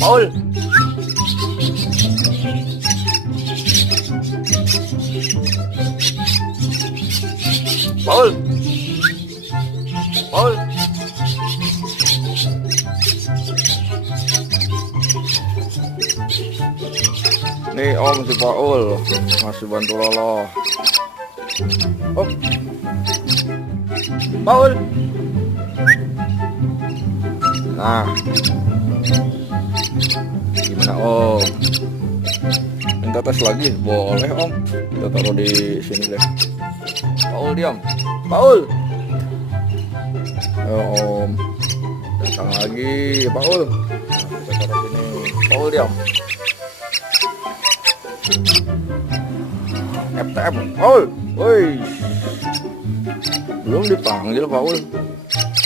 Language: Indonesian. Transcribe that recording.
Paul. Paul. Paul. Nih Om si Paul masih bantu Lolo. Om. Paul. Nah. Gimana Om? Minta tes lagi? Boleh Om. Kita taruh di sini deh. Paul diam. Paul. Om. Datang lagi Paul. Nah, kita taruh sini. Paul diam. FTM. Paul. Woi. Belum dipanggil Paul.